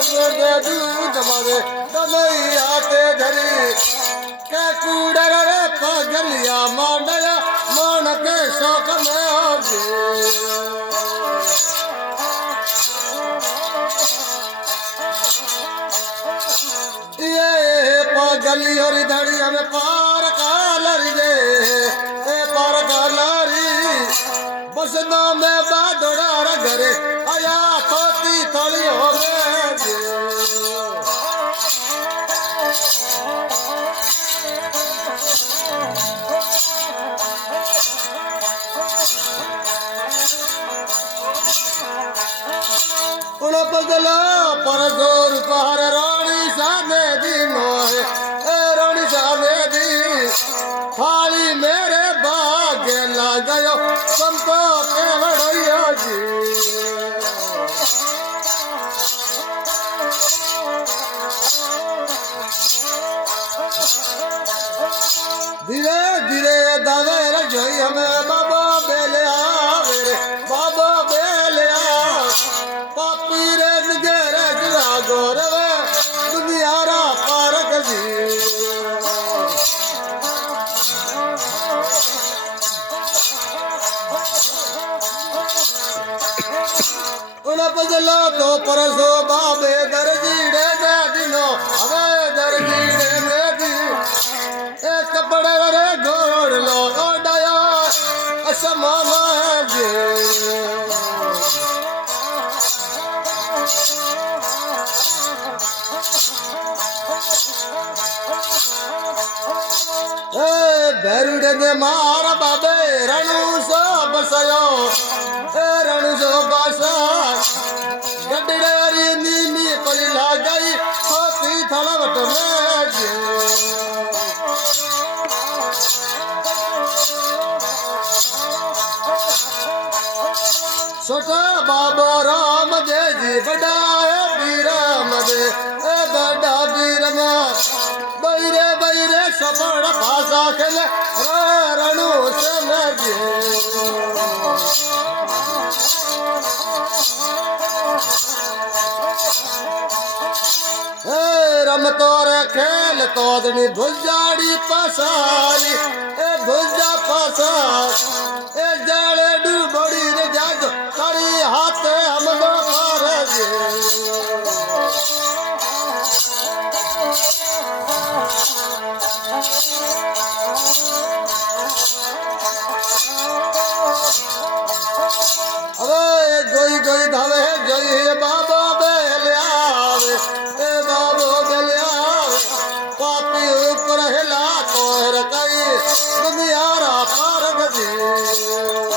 दे दूध मारे कन्हैया ते धरी के कूड़र रे पगलिया मांडया मान के शौक में होगी ये पगली और धड़ी हमें पार कालरी रे पार कालरी बसना में बादड़ा घरे आया खोती थड़ी हो गए बदला पर जोर पहाड़ रानी साने दिन रानी साने दिन थाली मेरे बाग लग गयो संतो के बड़ैया जी धीरे धीरे दावेर जोई हमें बाबा बेले आवे रे बाबा बेले आ पापी रे निगेरे जिला गोरवे दुनिया रा पारक जी उन बदला तो परसो बाबे दर्जी रे दे दिनो हमें दर्जी रे दे दी एक कपड़े रे घोड़ लो ओडाया असमाना है जे भैरुड़े ने मार बाबे रणु सो बसयो रणु सो बसा गड्डे री नीमी पली ला गई होती थलवट में छोटा बाबा राम जय जी बड़ा है बीराम दे बड़ा बीरम बैरे बैरे सपड़ भाषा खेले रणु से लगे रम तोरे खेल तोदनी भुजाड़ी पसारी भुजा पसार जाले डूबड़ी रे जाग करी हाथ हम दो पार अरे गोई गोई धावे जोई बाबा बेले आवे बाबो बेले आवे पापी ऊपर हिला तोहर कई दुनिया रा पार गजी